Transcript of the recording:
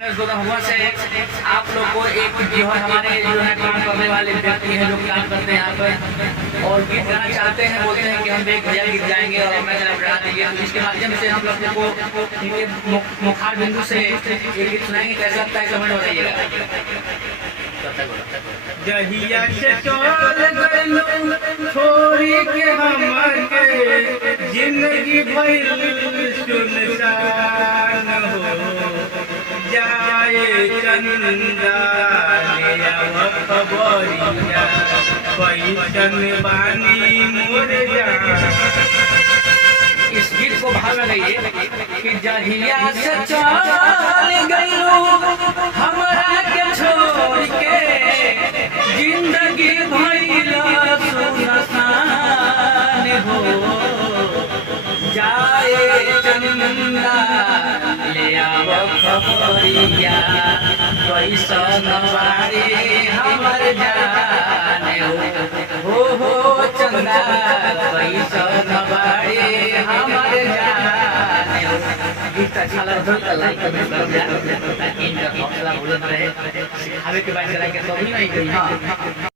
हुआ से आप लोग को एक जो है हमारे जो है काम करने वाले व्यक्ति हैं जो काम करते हैं यहाँ पर और गीत गाना चाहते हैं, बोलते हैं कि हम एक भैया गीत गाएंगे और हमें जरा बढ़ा देंगे, तो इसके माध्यम से हम लोग को इनके मुखार बिंदु से एक गीत सुनाएंगे। कैसा लगता है समझ बताइएगा। जहिया से चल गइल छोरी के हमके जिंदगी भइल सुनसान हो जाए चंदा ले आव खबरिया पैसन बानी मोर जान। इस गीत को भाव में गइए कि जहिया से चल गइलो हमरा के छोड़ के जिंदगी भइल सुनसान हो जाए चंदा ले आव खबरिया कैसन बारे हमर जाने हो चंदा कैसन बारे हमर जाने हो। गीत अच्छा लगा तो लाइक कमेंट करो, ताकि इनका हौसला बुलंद रहे। सिखावे के बाद चला के तभी नहीं गई। हाँ।